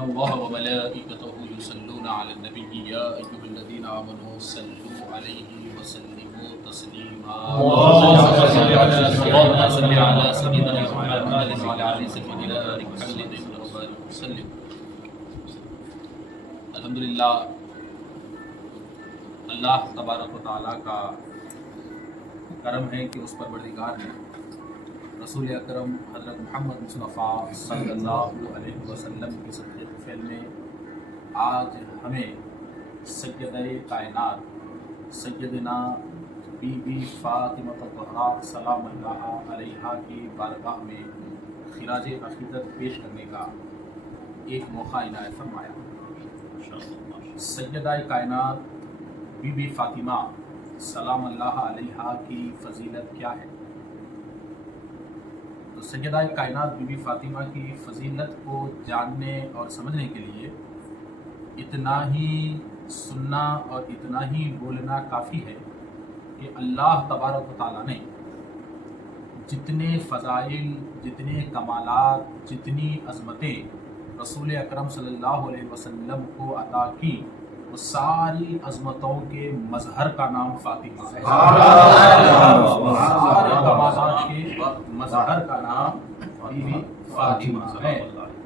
ان اللہ وملائکتہ یصلون علی النبی یا ایھا الذین آمنوا صلوا علیہ وسلموا تسلیما اللهم صل علی سیدنا محمد وعلی آل سیدنا محمد وسلم۔ الحمدللہ اللہ تبارک و تعالیٰ کا کرم ہے کہ اس پروردگار نے رسول اکرم حضرت محمد مصطفیٰ صلی اللہ علیہ وسلم کے صدقے طفیل میں آج ہمیں سیدہ کائنات سیدنا بی بی فاطمہ الزہرا سلام اللہ علیہا کی بارگاہ میں خراج عقیدت پیش کرنے کا ایک موقع عنایت فرمایا۔ سیدہ کائنات بی بی فاطمہ سلام اللہ علیہا کی فضیلت کیا ہے؟ تو سیدہ کائنات بی بی فاطمہ کی فضیلت کو جاننے اور سمجھنے کے لیے اتنا ہی سننا اور اتنا ہی بولنا کافی ہے کہ اللہ تبارک و تعالیٰ نے جتنے فضائل، جتنے کمالات، جتنی عظمتیں رسول اکرم صلی اللہ علیہ وسلم کو عطا کی، وہ ساری عظمتوں کے مظہر کا نام فاطمہ ہے۔ سارے کمالات کے مظہر کا نام بی بی فاطمہ ہے۔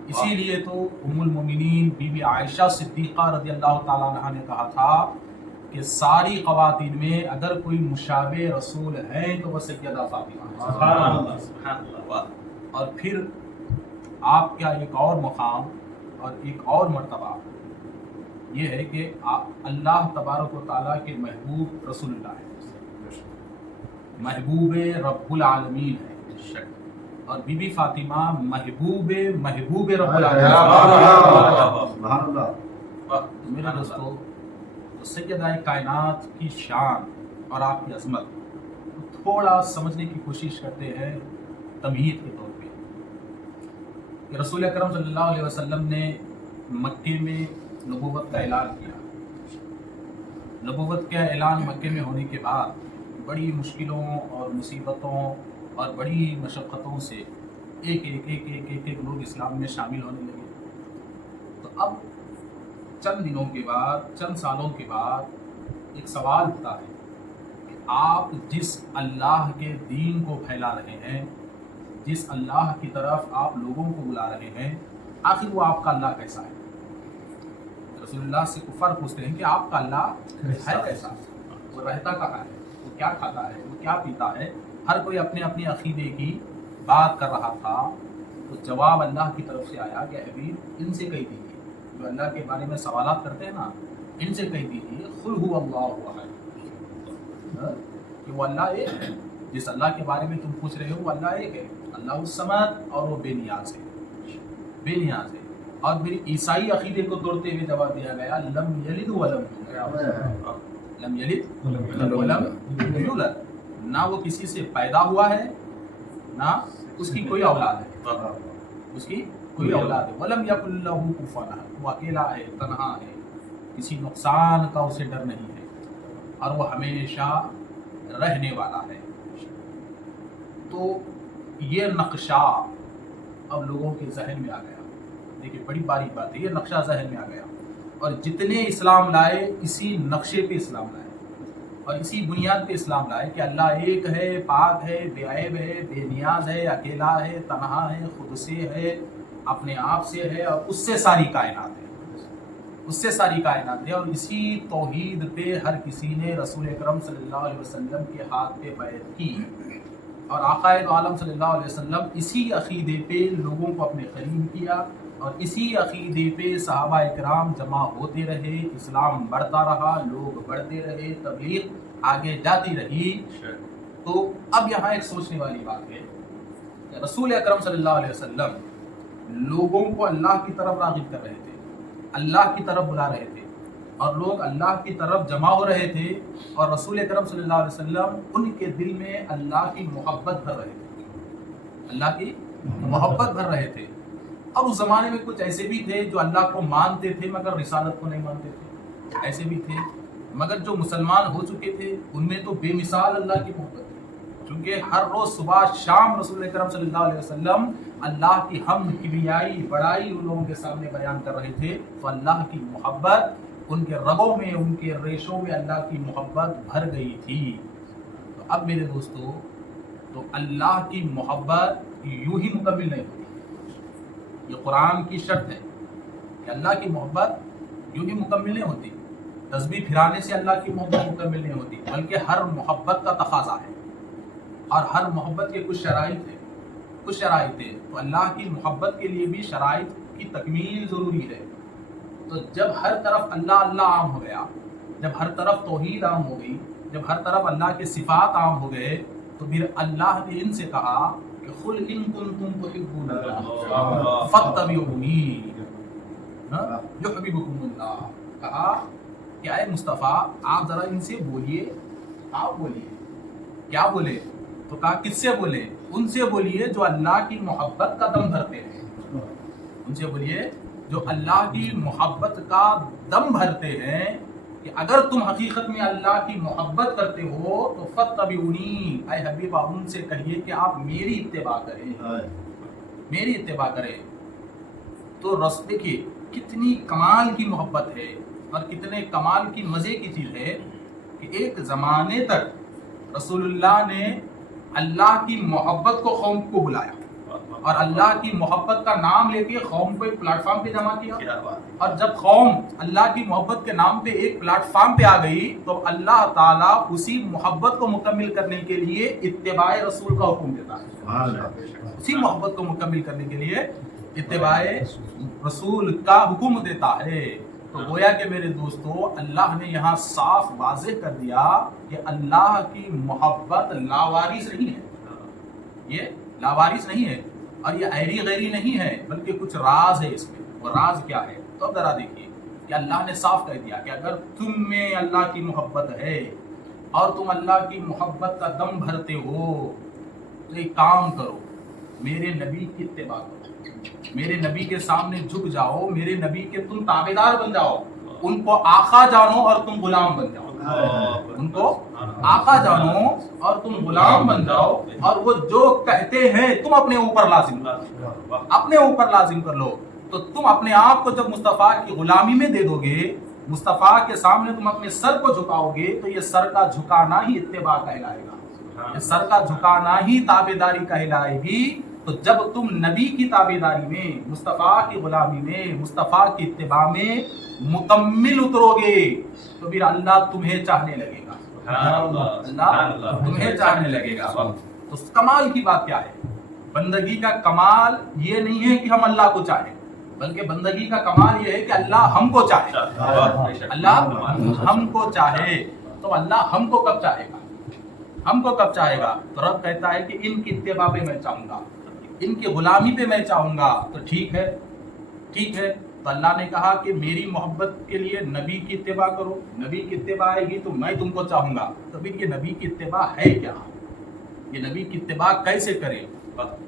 اسی لیے تو ام المومنین بی بی عائشہ صدیقہ رضی اللہ تعالیٰ عنہا نے کہا تھا کہ ساری خواتین میں اگر کوئی مشابہ رسول ہے تو وہ سیدہ فاطمہ ہے۔ اور پھر آپ کا ایک اور مقام اور ایک اور مرتبہ یہ ہے کہ اللہ تبارک و تعالیٰ کے محبوب رسول اللہ ہے، محبوب رب العالمین ہے، اور بی بی فاطمہ محبوب رب العالمین۔ میرے دوستو، سیدہ کائنات کی شان اور آپ کی عظمت تھوڑا سمجھنے کی کوشش کرتے ہیں تمہید کے طور پہ کہ رسول اکرم صلی اللہ علیہ وسلم نے مکے میں نبوت کا اعلان کیا۔ نبوت کا اعلان مکے میں ہونے کے بعد بڑی مشکلوں اور مصیبتوں اور بڑی مشقتوں سے ایک لوگ اسلام میں شامل ہونے لگے۔ تو اب چند دنوں کے بعد، چند سالوں کے بعد ایک سوال اٹھتا ہے کہ آپ جس اللہ کے دین کو پھیلا رہے ہیں، جس اللہ کی طرف آپ لوگوں کو بلا رہے ہیں، آخر وہ آپ کا اللہ کیسا ہے؟ رسول اللہ سے کفار پوچھتے ہیں کہ آپ کا اللہ ہے کیسا؟ وہ رہتا کہاں ہے؟ وہ کیا کھاتا ہے؟ وہ کیا پیتا ہے؟ ہر کوئی اپنے اپنے عقیدے کی بات کر رہا تھا۔ تو جواب اللہ کی طرف سے آیا کہ حبیب ان سے کہہ دیجیے، جو اللہ کے بارے میں سوالات کرتے ہیں نا، ان سے کہہ دیجیے قل هو اللہ احد، کہ وہ اللہ ایک ہے۔ جس اللہ کے بارے میں تم پوچھ رہے ہو وہ اللہ ایک ہے، اللہ الصمد، اور وہ بے نیاز ہے، بے نیاز ہے۔ اور پھر عیسائی عقیدے کو توڑتے ہوئے جواب دیا گیا لم یلد ولم یولد، نہ وہ کسی سے پیدا ہوا ہے، نہ اس کی کوئی اولاد ہے، اس کی کوئی اولاد ہے۔ ولم یکن لہ کفوا احد، وہ اکیلا ہے، تنہا ہے، کسی نقصان کا اسے ڈر نہیں ہے، اور وہ ہمیشہ رہنے والا ہے۔ تو یہ نقشہ اب لوگوں کے ذہن میں آ گیا۔ دیکھیں بڑی باریک بات ہے، یہ نقشہ ذہن میں آ گیا، اور جتنے اسلام لائے اسی نقشے پہ اسلام لائے اور اسی بنیاد پہ اسلام لائے کہ اللہ ایک ہے، پاک ہے، بے عیب ہے، بے نیاز ہے، اکیلا ہے، تنہا ہے، خود سے ہے، اپنے آپ سے ہے، اور اس سے ساری کائنات ہے، اس سے ساری کائنات ہے۔ اور اسی توحید پہ ہر کسی نے رسول اکرم صلی اللہ علیہ وسلم کے ہاتھ پہ بیعت کی، اور آقا دو عالم صلی اللہ علیہ وسلم اسی عقیدے پہ لوگوں کو اپنے قریب کیا، اور اسی عقیدے پہ صحابہ اکرام جمع ہوتے رہے، اسلام بڑھتا رہا، لوگ بڑھتے رہے، تبلیغ آگے جاتی رہی۔ تو اب یہاں ایک سوچنے والی بات ہے کہ رسول اکرم صلی اللہ علیہ وسلم لوگوں کو اللہ کی طرف راغب کر رہے تھے، اللہ کی طرف بلا رہے تھے، اور لوگ اللہ کی طرف جمع ہو رہے تھے، اور رسول اکرم صلی اللہ علیہ وسلم ان کے دل میں اللہ کی محبت بھر رہے تھے، اللہ کی محبت بھر رہے تھے۔ اور اس زمانے میں کچھ ایسے بھی تھے جو اللہ کو مانتے تھے مگر رسالت کو نہیں مانتے تھے، ایسے بھی تھے، مگر جو مسلمان ہو چکے تھے ان میں تو بے مثال اللہ کی محبت تھی، چونکہ ہر روز صبح شام رسول کرم صلی اللہ علیہ وسلم اللہ کی حمد کبریائی بڑائی ان لوگوں کے سامنے بیان کر رہے تھے، تو اللہ کی محبت ان کے رگوں میں، ان کے ریشوں میں اللہ کی محبت بھر گئی تھی۔ تو اب میرے دوستو، تو اللہ کی محبت یوں ہی مکمل نہیں ہوتی، یہ قرآن کی شرط ہے کہ اللہ کی محبت یوں ہی مکمل نہیں ہوتی، تسبیح پھرانے سے اللہ کی محبت مکمل نہیں ہوتی، بلکہ ہر محبت کا تقاضا ہے اور ہر محبت کے کچھ شرائط ہیں، تو اللہ کی محبت کے لیے بھی شرائط کی تکمیل ضروری ہے۔ تو جب ہر طرف اللہ اللہ عام ہو گیا، جب ہر طرف توحید عام ہو گئی، جب ہر طرف اللہ کے صفات عام ہو گئے، تو پھر اللہ نے ان سے کہا کہ قل ان کنتم تحبون اللہ فاتبعونی یحببکم اللہ، کہا کہ اے مصطفیٰ آپ ذرا ان سے بولیے، آپ بولیے، کیا بولے؟ تو کہا کس سے بولے؟ ان سے بولیے جو اللہ کی محبت کا دم بھرتے ہیں، ان سے بولیے جو اللہ کی محبت کا دم بھرتے ہیں کہ اگر تم حقیقت میں اللہ کی محبت کرتے ہو تو فاتبعونی، اے حبیب آپ ان سے کہیے کہ آپ میری اتباع کریں، میری اتباع کریں۔ تو دیکھیے کتنی کمال کی محبت ہے اور کتنے کمال کی مزے کی چیز ہے کہ ایک زمانے تک رسول اللہ نے اللہ کی محبت کو قوم کو بلایا اور اللہ کی محبت کا نام لے کے قوم کو ایک پلیٹ فارم پہ جمع کیا، اور جب قوم اللہ کی محبت کے نام پہ ایک پلیٹ فارم پہ آ گئی تو اللہ تعالیٰ اسی محبت کو مکمل کرنے کے لیے اتباع رسول کا حکم دیتا ہے، اسی محبت کو مکمل کرنے کے لیے اتباع رسول کا حکم دیتا ہے۔ تو گویا کہ میرے دوستو اللہ نے یہاں صاف واضح کر دیا کہ اللہ کی محبت لاوارث نہیں ہے، یہ لاوارث نہیں ہے اور یہ ایری غیری نہیں ہے، بلکہ کچھ راز ہے اس میں۔ وہ راز کیا ہے؟ تو اب ذرا دیکھیے کہ اللہ نے صاف کہہ دیا کہ اگر تم میں اللہ کی محبت ہے اور تم اللہ کی محبت کا دم بھرتے ہو تو ایک کام کرو، میرے نبی کی اتباع کرو، میرے نبی کے سامنے جھک جاؤ، میرے نبی کے تم تابعدار بن جاؤ، ان کو آقا جانو اور تم غلام بن جاؤ، ان کو آقا جانو اور تم غلام بن جاؤ، اور وہ جو کہتے ہیں تم اپنے اوپر لازم کر لو، اپنے اوپر لازم کر لو۔ تو تم اپنے آپ کو جب مصطفیٰ کی غلامی میں دے دو گے، مصطفیٰ کے سامنے تم اپنے سر کو جھکاؤ گے، تو یہ سر کا جھکانا ہی اتباع کہلائے گا، یہ سر کا جھکانا ہی تابعداری کہلائے گی۔ تو جب تم نبی کی تابعداری میں، مصطفیٰ کی غلامی میں، مصطفیٰ کی اتباع میں مکمل اترو گے تو پھر اللہ تمہیں چاہنے لگے گا، اللہ تمہیں چاہنے لگے گا۔ تو کمال کی بات کیا ہے؟ بندگی کا کمال یہ نہیں ہے کہ ہم اللہ کو چاہیں، بلکہ بندگی کا کمال یہ ہے کہ اللہ ہم کو چاہے، اللہ ہم کو چاہے۔ تو اللہ ہم کو کب چاہے گا؟ ہم کو کب چاہے گا؟ تو رب کہتا ہے کہ ان کی اتباع پہ میں چاہوں گا، ان کی غلامی پہ میں چاہوں گا۔ تو ٹھیک ہے، ٹھیک ہے۔ تو اللہ نے کہا کہ میری محبت کے لیے نبی کی اتباع کرو، نبی کی اتباع آئے گی تو میں تم کو چاہوں گا۔ تو پھر یہ نبی کی اتباع ہے کیا؟ یہ نبی کی اتباع کیسے کریں،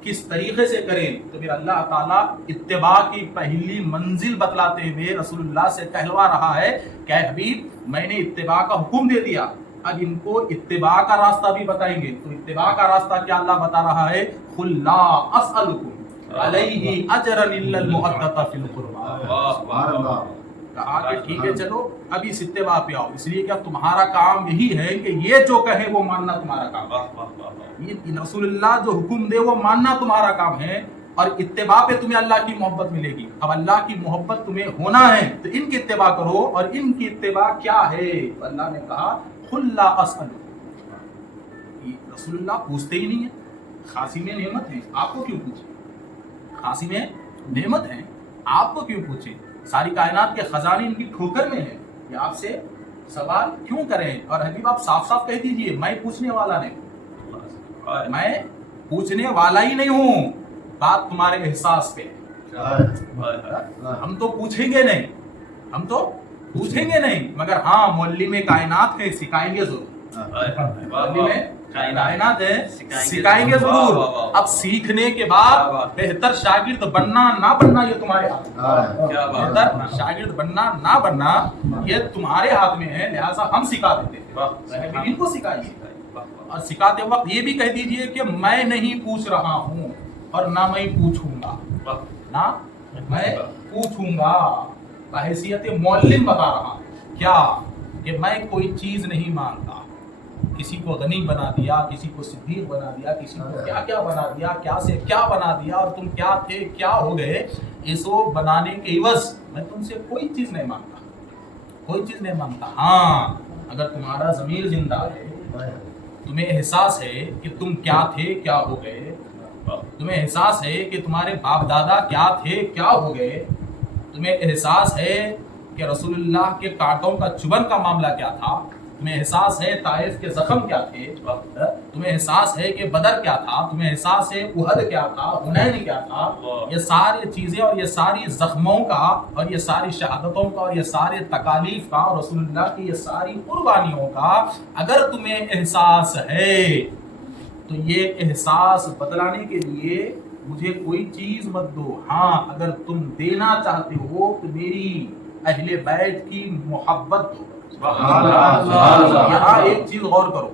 کس طریقے سے کریں؟ تو پھر اللہ تعالیٰ اتباع کی پہلی منزل بتلاتے ہوئے رسول اللہ سے کہلوا رہا ہے کہ اے حبیب میں نے اتباع کا حکم دے دیا، اب ان کو اتباع کا راستہ بھی بتائیں گے۔ تو اتباع کا راستہ کیا اللہ بتا رہا ہے؟ قل لا اسألکم علیہ اجرا الا المودۃ فی القربى، کہا کہ ٹھیک ہے چلو اب اس اتباع پہ آؤ، اس لیے کہ تمہارا کام یہی ہے کہ یہ جو کہے وہ ماننا تمہارا کام ہے، یہ رسول اللہ جو حکم دے وہ ماننا تمہارا کام ہے، اور اتباع پہ تمہیں اللہ کی محبت ملے گی۔ اب اللہ کی محبت تمہیں ہونا ہے تو ان کی اتباع کرو، اور ان کی اتباع کیا ہے؟ اللہ نے کہا قل لا اسألکم، رسول اللہ پوچھتے ہی نہیں ہیں، خاصی میں نعمت ہے آپ کو کیوں پوچھیں، خاصی میں نعمت ہے آپ کو کیوں پوچھیں، ساری کائنات کے خزانے ان کی ٹھوکر میں ہیں، یہ آپ سے سوال کیوں کریں؟ اور حبیب آپ صاف صاف کہہ دیجئے میں پوچھنے والا نہیں، میں پوچھنے والا ہی نہیں ہوں، بات تمہارے احساس پہ ہے، ہم تو پوچھیں گے نہیں، ہم تو پوچھیں گے نہیں، مگر ہاں معلم کائنات ہے سکھائیں گے ضرور، معلم کائنات ہے سکھائیں گے ضرور۔ اب سیکھنے کے بعد بہتر شاگرد بننا نہ بننا یہ تمہارے ہاتھ میں ہے، بہتر شاگرد بننا نہ بننا یہ تمہارے ہاتھ میں ہے، لہٰذا ہم سکھا دیتے ہیں، ان کو سکھائیے، اور سکھاتے وقت یہ بھی کہہ دیجئے کہ میں نہیں پوچھ رہا ہوں اور نہ میں پوچھوں گا، نہ میں پوچھوں گا، بحیثیت معلم بتا رہا ہوں کیا کہ میں کوئی چیز نہیں مانگتا، کسی کو غنی بنا دیا، کسی کو صدیق بنا دیا، کسی کو کیا کیا بنا دیا، کیا سے کیا بنا دیا، اور تم کیا تھے کیا ہو گئے، اسو بنانے کے عوض میں تم سے کوئی چیز نہیں مانگتا، کوئی چیز نہیں مانگتا۔ ہاں اگر تمہارا ضمیر زندہ ہے، تمہیں احساس ہے کہ تم کیا تھے کیا ہو گئے، تمہیں احساس ہے کہ تمہارے باپ دادا کیا تھے کیا ہو گئے، تمہیں احساس ہے کہ رسول اللہ کے کانٹوں کا چبھن کا معاملہ کیا تھا، تمہیں احساس ہے طائف کے زخم کیا تھے، تمہیں احساس ہے کہ بدر کیا تھا، تمہیں احساس ہے احد کیا تھا، حنین کیا تھا، یہ ساری چیزیں اور یہ ساری زخموں کا اور یہ ساری شہادتوں کا اور یہ سارے تکالیف کا اور رسول اللہ کی یہ ساری قربانیوں کا اگر تمہیں احساس ہے تو یہ احساس بتلانے کے لیے مجھے کوئی چیز مت دو، ہاں اگر تم دینا چاہتے ہو تو میری اہل بیت کی محبت دو۔ یہاں ایک چیز غور کرو،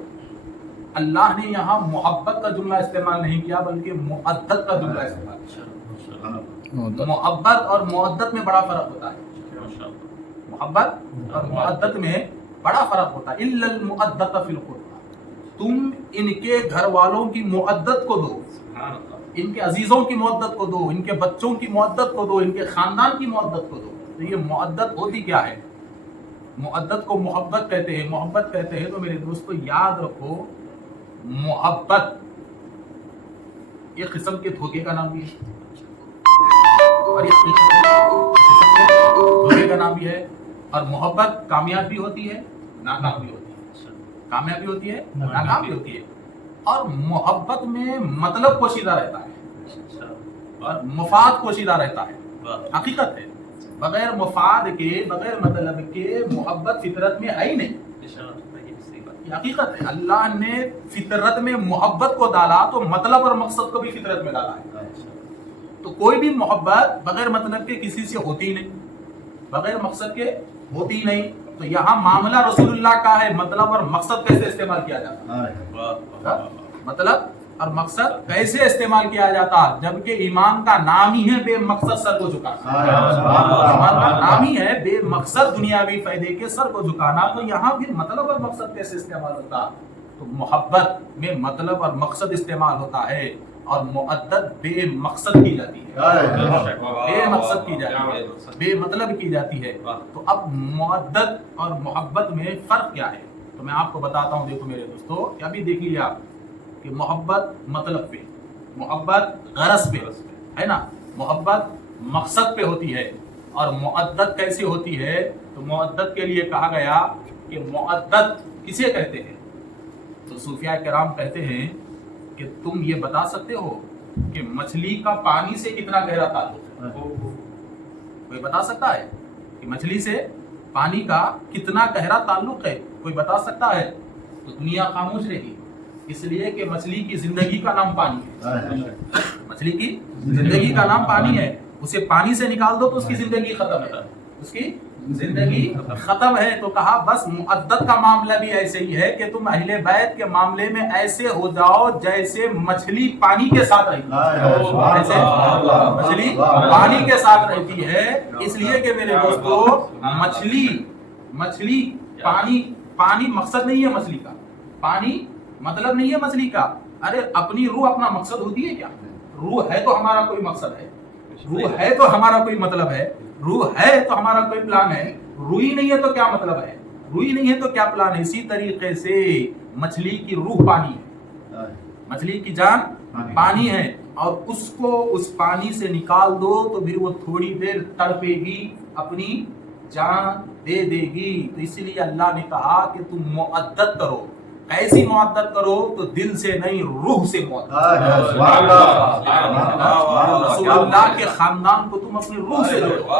اللہ نے یہاں محبت کا جملہ استعمال نہیں کیا بلکہ مودت کا جملہ استعمال کیا۔ محبت اور مودت میں بڑا فرق ہوتا ہے، محبت اور مودت میں بڑا فرق ہوتا ہے۔ الا المودت فی القربى، تم ان کے گھر والوں کی مودت کو دو، ان کے عزیزوں کی مودت کو دو، ان کے بچوں کی مودت کو دو، ان کے خاندان کی مودت کو دو۔ تو یہ مودت ہوتی کیا ہے؟ مودت کو محبت کہتے ہیں، محبت کہتے ہیں تو میرے دوستو یاد رکھو، محبت ایک قسم کے دھوکے کا نام بھی ہے اور ایک قسم کے دھوکے کا نام بھی ہے، اور محبت کامیاب بھی ہوتی ہے ناکام بھی ہوتی ہے، کامیاب بھی ہوتی ہے ناکام بھی ہوتی ہے، اور محبت میں مطلب پوشیدہ رہتا ہے اور مفاد پوشیدہ رہتا ہے، حقیقت ہے، بغیر مفاد کے بغیر مطلب کے محبت فطرت میں ہے ہی نہیں، یہ حقیقت ہے۔ اللہ نے فطرت میں محبت کو ڈالا تو مطلب اور مقصد کو بھی فطرت میں ڈالا ہے، تو کوئی بھی محبت بغیر مطلب کے کسی سے ہوتی ہی نہیں، بغیر مقصد کے ہوتی ہی نہیں۔ تو یہاں معاملہ رسول اللہ کا ہے، مطلب اور مقصد کیسے استعمال کیا جاتا ہے، مطلب اور مقصد کیسے استعمال کیا جاتا، جبکہ ایمان کا نام ہی ہے بے مقصد سر کو جھکانا، ایمان کا نام ہی ہے بے مقصد دنیاوی فائدے کے سر کو جھکانا، تو یہاں بھی مطلب اور مقصد کیسے استعمال ہوتا؟ تو محبت میں مطلب اور مقصد استعمال ہوتا ہے اور مودت بے مقصد کی جاتی ہے، بے مقصد کی جاتی ہے، بے مطلب کی جاتی ہے۔ تو اب مودت اور محبت میں فرق کیا ہے؟ تو میں آپ کو بتاتا ہوں، دیکھو میرے دوستو، کیا بھی دیکھ لیے آپ کہ محبت مطلب پہ، محبت غرض پہ ہے نا، محبت مقصد پہ ہوتی ہے، اور مودت کیسے ہوتی ہے؟ تو مودت کے لیے کہا گیا کہ مودت کسے کہتے ہیں؟ تو صوفیاء کرام کہتے ہیں کہ تم یہ بتا سکتے ہو کہ مچھلی کا پانی سے کتنا گہرا تعلق ہے؟ کوئی بتا سکتا ہے کہ مچھلی سے پانی کا کتنا گہرا تعلق ہے؟ کوئی بتا سکتا ہے؟ تو دنیا خاموش رہی، اس لیے کہ مچھلی کی زندگی کا نام پانی ہے، مچھلی کی زندگی کا نام پانی ہے، اسے پانی سے نکال دو تو اس کی زندگی ختم ہے، اس کی زندگی ختم ہے۔ تو کہا بس مودت کا معاملہ بھی ایسے ہی ہے کہ تم اہل بیت کے معاملے میں ایسے ہو جاؤ جیسے مچھلی پانی کے ساتھ رہتی ہے، ایسے مچھلی پانی کے ساتھ رہتی ہے، اس لیے کہ میرے دوستو مچھلی پانی مقصد نہیں ہے مچھلی کا، پانی مطلب نہیں ہے مچھلی کا۔ ارے اپنی روح اپنا مقصد ہوتی ہے کیا؟ روح ہے تو ہمارا کوئی مقصد ہے، روح ہے تو ہمارا کوئی مطلب ہے، روح ہے تو ہمارا کوئی پلان ہے، روح ہی نہیں ہے تو کیا مطلب ہے، روح ہی نہیں ہے تو کیا پلان ہے۔ اسی طریقے سے مچھلی کی روح پانی ہے، مچھلی کی جان پانی ہے، اور اس کو اس پانی سے نکال دو تو پھر وہ تھوڑی دیر تڑپے گی، اپنی جان دے دے گی۔ تو اسی لیے اللہ نے کہا کہ تم مودت کرو، کیسی مودت کرو؟ تو دل سے نہیں، روح سے مودت۔ رسول اللہ کے خاندان کو تم اپنی روح سے جوڑو،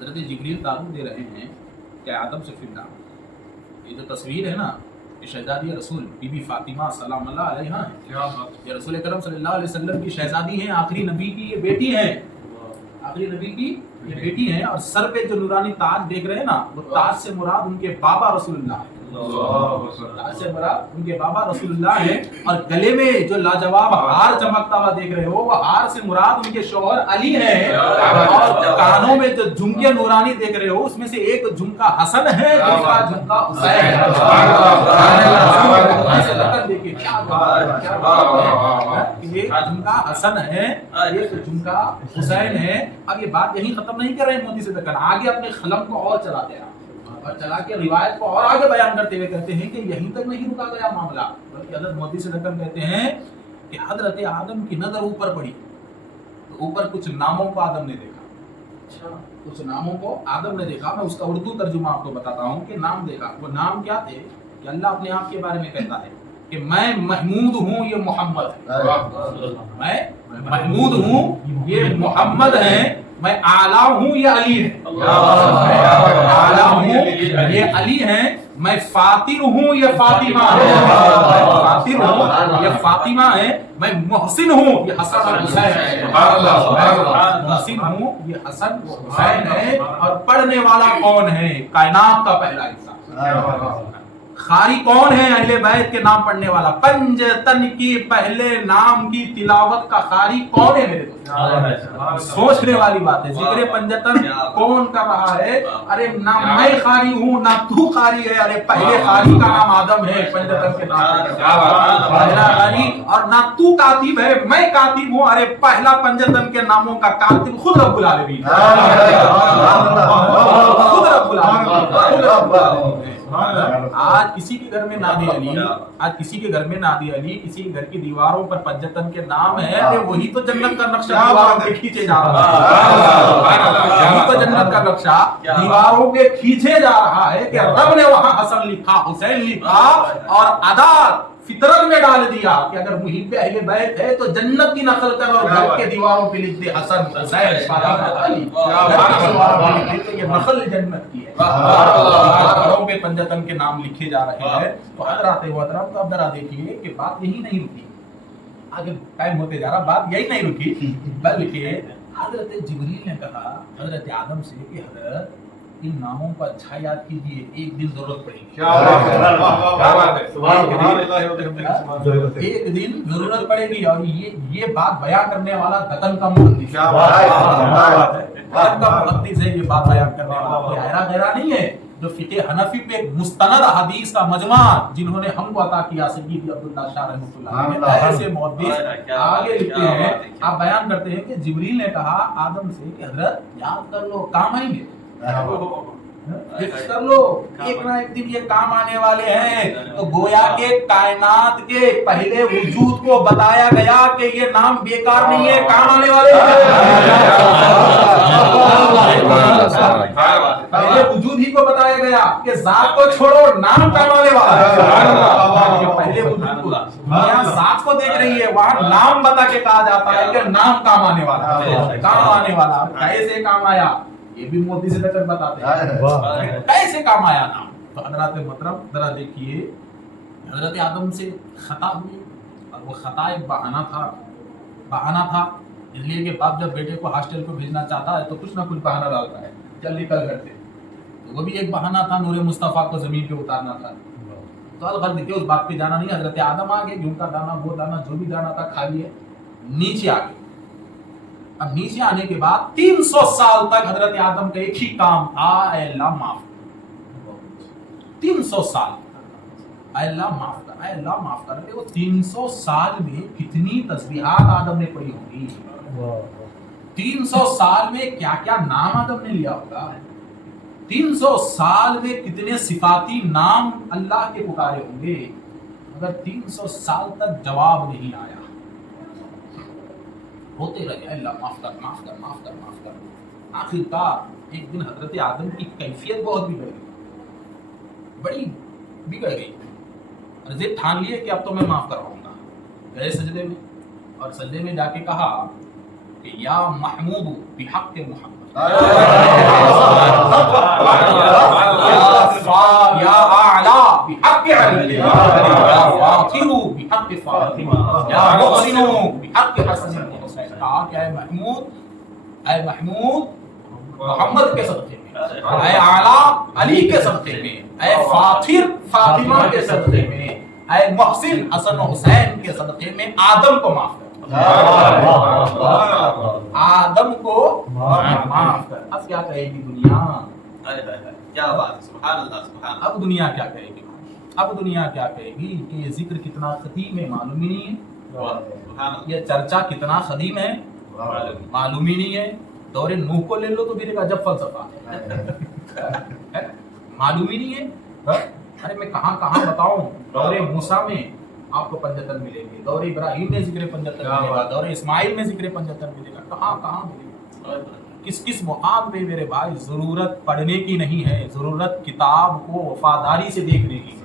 حضرت جبریل تعارف دے رہے ہیں کہ آدم سے پھر نام. یہ جو تصویر ہے نا یہ شہزادی رسول بی بی فاطمہ سلام اللہ علیہا ہے. یہ رسول اکرم صلی اللہ علیہ وسلم کی شہزادی ہیں, آخری نبی کی یہ بیٹی ہیں, آخری نبی کی یہ بیٹی ہیں. اور سر پہ جو نورانی تاج دیکھ رہے ہیں نا وہ تاج سے مراد ان کے بابا رسول اللہ ہے, تاج سے مراد ان کے بابا رسول اللہ ہیں. اور گلے میں جو لاجواب ہار چمکتا ہوا دیکھ رہے ہو وہ ہار سے مراد ان کے شوہر علی ہیں. اور کانوں میں جو جھمکے نورانی دیکھ رہے ہو اس میں سے ایک جھمکا حسن ہے, دوسرا جھمکا حسین ہے. دیکھیے کیا یہ جھمکا حسن ہے, یہ جھمکا حسین ہے. اب یہ بات یہیں ختم نہیں کر رہے مودی سے دکن, آگے اپنے قلم کو اور چلاتے ہیں اور چلا کے روایت کو اور آگے بیان کرتے ہوئے کہتے ہیں کہ یہیں تک نہیں رکا گیا معاملہ, بلکہ حضرت مودی سے دکن کہتے ہیں کہ حضرت آدم کی نظر اوپر پڑی تو اوپر کچھ ناموں کو آدم نے دیکھا. کچھ ناموں کو آدم نے دیکھا. میں اس کا اردو ترجمہ آپ کو بتاتا ہوں کہ نام دیکھا. وہ نام کیا تھے کہ اللہ اپنے آپ کے بارے میں کہتا ہے کہ میں محمود ہوں یہ محمد ہے, میں محمود ہوں یہ محمد ہے, میں اعلیٰ ہوں یہ علی ہے, اعلیٰ ہوں یہ علی ہیں, میں فاطر ہوں یہ فاطمہ ہے, فاطر ہوں یہ فاطمہ ہے, میں محسن ہوں یہ حسن اور حسین ہے, محسن ہوں یہ حسن اور حسین ہے. اور پڑھنے والا کون ہے؟ کائنات کا پہلا انسان. قاری کون ہے؟ اہل بیت کے نام پڑھنے والا. پنجتن کی پہلے نام کی تلاوت کا قاری کون ہے میرے دوست؟ سوچنے والی بات ہے. ذکر پنجتن کون کر رہا ہے؟ ارے نہ میں قاری ہوں نہ تو قاری ہے, ارے پہلے قاری کا نام آدم ہے پنجتن کے نام پہلا قاری, اور نہ تو کاتب ہے میں کاتب ہوں, ارے پہلا پنجتن کے ناموں کا کاتب خود رب العالمین, خود رب العالمین. آج کسی کے گھر میں نادی علی, آج کسی کے گھر میں نادی علی, کسی کے گھر کی دیواروں پر پنجتن کے نام ہے, وہی تو جنت کا نقشہ دیواروں پہ کھینچے جا رہا ہے, وہی تو جنت کا نقشہ دیواروں پہ کھینچے جا رہا ہے کہ رب نے وہاں حسن لکھا, حسین لکھا, اور عدالت فطرت میں ڈال دیا کہ اگر محب اہل بیت ہے تو جنت کی نقل کر اور گھر کے دیواروں پہ لکھ دے حسن حسین فاطمہ علی, یہ نقل جنت کی ہے. گھروں پہ پنجتن کے نام لکھے جا رہے ہیں. تو حضرات محترم اب ذرا دیکھیے کہ بات یہی نہیں رکی, آگے ٹائم ہوتے جا رہا, بات یہی نہیں رکی, بلکہ حضرت جبریل نے کہا حضرت آدم سے کہ حضرت ان ناموں کو اچھا یاد کیجئے, ایک دن ضرورت پڑے گی, ایک دن ضرورت پڑے گی. اور یہ بات بیان کرنے والا دکن کا محدث ہے, یہ بات بیان کرنے والا ہیرا غیرہ نہیں ہے, جو فقہ حنفی پہ ایک مستند حدیث کا مجمع جنہوں نے ہم کو عطا کیا سید عبداللہ شاہ رحمۃ اللہ علیہ, ایسے محدث آگے لکھتے ہیں, آپ بیان کرتے ہیں کہ جبریل نے کہا آدم سے کہ حضرت یاد کر لو کام آئیں گے, کر لو ایک نہ ایک دن یہ کام آنے والے ہیں. تو گویا کہ کائنات کے پہلے وجود کو بتایا گیا کہ یہ نام بیکار نہیں ہے, کام آنے والے پہلے وجود ہی کو بتایا گیا کہ ذات کو چھوڑو نام کام آنے والا ہے. پہلے وجود کو دنیا ذات کو دیکھ رہی ہے, وہاں نام بتا کے کہا جاتا ہے کہ نام کام آنے والا ہے, کام آنے والا. کیسے کام آیا یہ بھی مودی سے لے کر بتاتے ہیں, کیسے کام آیا نام. تو حضرات محترم ذرا دیکھیے, حضرت آدم سے خطا ہوئی اور وہ خطا ایک بہانہ تھا, اس لیے کہ باپ جب بیٹے کو ہاسٹل کو بھیجنا چاہتا ہے تو کچھ نہ کچھ بہانہ ڈالتا ہے, چل نکل گھر سے. تو وہ بھی ایک بہانہ تھا, نور مصطفیٰ کو زمین پہ اتارنا تھا. تو الغرض دیکھیے اس بات پہ جانا نہیں, حضرت آدم آگے گیہوں کا دانا وہ دانا جو بھی دانا تھا کھا لیے, نیچے آگے. اب نیچے آنے کے بعد 300 سال تک حضرت آدم کا ایک ہی کام تھا, اے اللہ معاف کر. 300 سال اے اللہ معاف کر, اے اللہ معاف کر. وہ 300 سال میں کتنی تسبیحات آدم نے پڑھی ہوں گی, 300 سال میں کیا کیا نام آدم نے لیا ہوگا, 300 سال میں کتنے صفاتی نام اللہ کے پکارے ہوں گے, مگر 300 سال تک جواب نہیں آیا. ہوتے رہے اللہ معاف کر معاف کر معاف کر معاف کر. آخر کار ایک دن حضرت آدم کی کیفیت بہت بگڑ گئی, بڑی بگڑ گئی. ضد ٹھان لیے کہ اب تو میں معاف کرواؤں گا. گئے سجدے میں اور سجدے میں جا کے کہا کہ یا محمود بحق محمد, یا اعلی بحق علی، یا فاطر بحق فاطمہ، یا محسن بحق حسن بن حسین. کہا کہ اے محمود محمد کے صدقے میں، اے اعلی علی کے صدقے میں، اے فاطر فاطمہ کے صدقے میں، اے محسن حسن و حسین کے صدقے میں آدم کو معاف کر. آدم کو معاف کر. اب کیا کہے گی دنیا؟ کیا بات، سبحان اللہ سبحان اللہ. اب دنیا کیا کہے گی؟ اب دنیا کیا کہے گی کہ یہ ذکر کتنا قدیم ہے معلوم ہی نہیں ہے، یہ چرچا کتنا قدیم ہے معلوم ہی نہیں ہے. دور نوح کو لے لو تو میرے کا جب فلسفہ ہے معلوم ہی نہیں ہے. ارے میں کہاں کہاں بتاؤں. دور موسیٰ میں آپ کو 75 ملیں گے، دور ابراہیم میں ذکر 75 ملے گا، دور اسماعیل میں ذکر 75 ملے گا. کہاں کہاں ملے گا؟ کس کس مقام پہ میرے بھائی؟ ضرورت پڑھنے کی نہیں ہے، ضرورت کتاب کو وفاداری سے دیکھنے کی.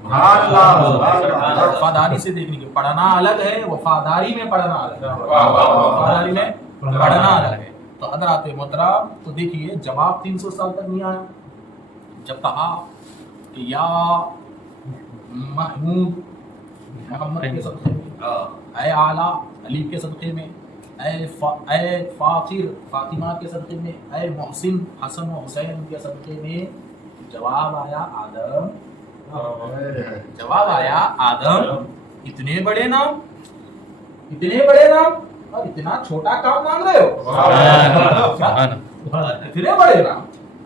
وفاداری سے دیکھنے کی. پڑھنا الگ ہے، وفاداری میں پڑھنا الگ ہے. وفاداری میں پڑھنا الگ ہے. تو حضرات محترم، تو دیکھیے جواب 300 سال تک نہیں آیا. جب کہا کہ یا محمود محمد کے صدقے میں، اے اعلیٰ علی کے صدقے میں، اے فاطر فاطمہ کے صدقے میں، اے محسن حسن و حسین کے صدقے میں، جواب آیا آدم. جواب آیا آدم. اتنے بڑے نام، اتنے بڑے نام اور اتنا چھوٹا کام مانگ رہے ہو. اتنے بڑے نام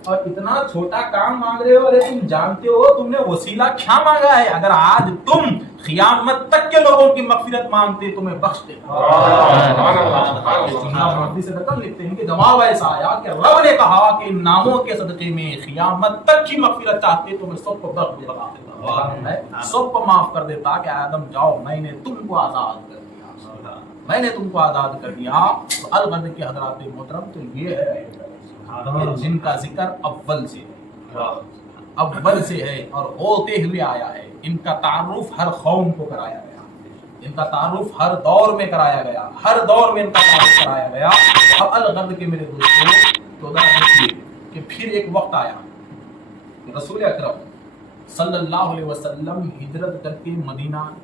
اور اتنا چھوٹا کام مانگ رہے ہو. ارے تم جانتے ہو تم نے وسیلہ کیا مانگا ہے؟ اگر آج تم قیامت تک کے لوگوں کی مغفرت مانگتے تمہیں بخش دیتا. سے رقم لکھتے ہیں کہ جواب ایسا آیا کہ رب نے کہا کہ ان ناموں کے صدقے میں قیامت تک کی مغفرت چاہتے تو میں سب کو بخش دیتا، سب کو معاف کر دیتا. کہ آدم جاؤ، میں نے تم کو آزاد کر دیا، میں نے تم کو آزاد کر دیا. تو الغرض کے حضرات محترم، تو یہ ہے جن کا ذکر اول سے ہے اور ہوتے ہوئے آیا ہے. ان کا تعارف ہر قوم کو کرایا گیا، ان کا تعارف ہر دور میں کرایا گیا، ہر دور میں ان کا تعارف کرایا گیا. اب الغرض کے میرے دوستوں، تو دیکھیے کہ پھر ایک وقت آیا کہ رسول اکرم صلی اللہ علیہ وسلم ہجرت کر کے مدینہ آئے.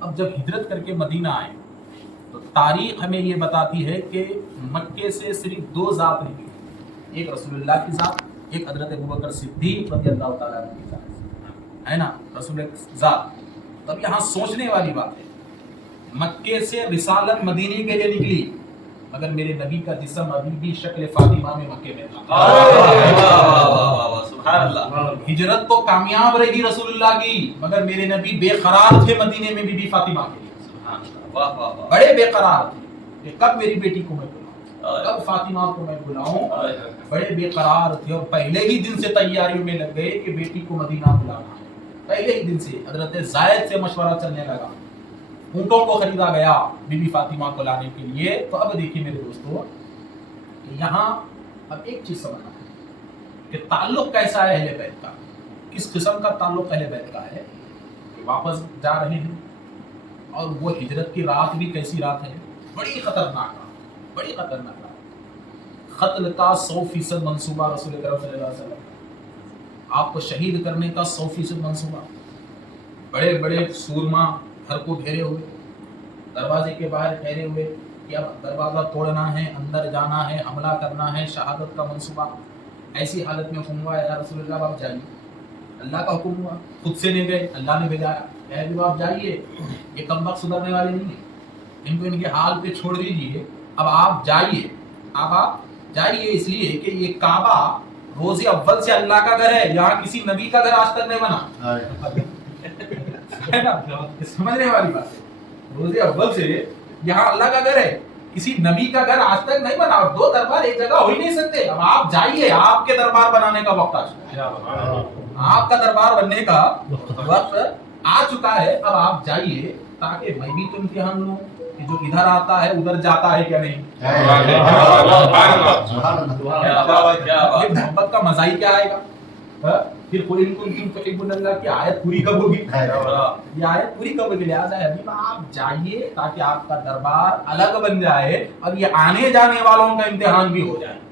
اب جب ہجرت کر کے مدینہ آئے تو تاریخ ہمیں یہ بتاتی ہے کہ مکے سے صرف 2 ذات نکلی، ایک رسول اللہ کی ذات، ایک حضرت ابوبکر صدیق رضی اللہ تعالیٰ عنہ کی ذات ہے نا، رسول ذات. تب یہاں سوچنے والی بات ہے، مکے سے رسالت مدینے کے لیے نکلی مگر میرے نبی کا جسم ابھی بھی شکل فاطمہ میں مکے میں تھا. سبحان اللہ. ہجرت تو کامیاب رہی رسول اللہ کی مگر میرے نبی بے قرار تھے مدینے میں بی فاطمہ کے لیے. بڑے بے قرار تھے کہ کب میری بیٹی کو میں بلاؤں، کب فاطمہ کو میں بلاؤں. بڑے بے قرار تھے اور پہلے ہی دن سے تیاریوں میں لگ گئے کہ بیٹی کو مدینہ بلانا. پہلے ہی دن سے حضرت زائد سے مشورہ چلنے لگا، اونٹوں کو خریدا گیا بی بی فاطمہ کو لانے کے لیے. تو اب دیکھیے میرے دوستو کہ یہاں اب ایک چیز سمجھنا ہے کہ تعلق کیسا ہے اہل بیت کا، کس قسم کا تعلق اہل بیت کا ہے. کہ واپس جا رہے ہیں اور وہ ہجرت کی رات بھی کیسی رات ہے، بڑی خطرناک رات، بڑی خطرناک رات. قتل کا 100% منصوبہ رسول کریم صلی اللہ علیہ وسلم، آپ کو شہید کرنے کا 100% منصوبہ. بڑے بڑے سورما گھر کو گھیرے ہوئے، دروازے کے باہر ٹھہرے ہوئے کہ اب دروازہ توڑنا ہے، اندر جانا ہے، حملہ کرنا ہے، شہادت کا منصوبہ. ایسی حالت میں حکم ہوا یا رسول اللہ آپ جائیے. اللہ کا حکم ہوا، خود سے نہیں گئے، اللہ نے بھیجایا کہ آپ جائیے. یہ کم وقت سدھرنے والے نہیں ہیں، ان کو ان کے حال پہ چھوڑ دیجیے. اب آپ جائیے، اب آپ جائیے اس لیے کہ یہ کعبہ روز اول سے اللہ کا گھر ہے، یہاں کسی نبی کا گھر آج تک نہیں بنا. سمجھنے والی بات ہے، روز اول سے یہاں اللہ کا گھر ہے، کسی نبی کا گھر آج تک نہیں بنا. 2 دربار ایک جگہ ہو ہی نہیں سکتے. اب آپ جائیے، آپ کے دربار بنانے کا وقت آ چکا ہے، آپ کا دربار بننے کا وقت آ چکا ہے. اب آپ جائیے تاکہ میں بھی تو امتحان لوں کہ جو ادھر آتا ہے ادھر جاتا ہے کیا نہیں. محبت کا مزہ ہی کیا آئے گا. پھر قل ان کنتم تحبون اللہ کی آیت پوری کب ہوگی؟ یہ آیت پوری کب ہوگی؟ لہٰذا حبیب آپ جائیے تاکہ آپ کا دربار الگ بن جائے اور یہ آنے جانے والوں کا امتحان بھی ہو جائے.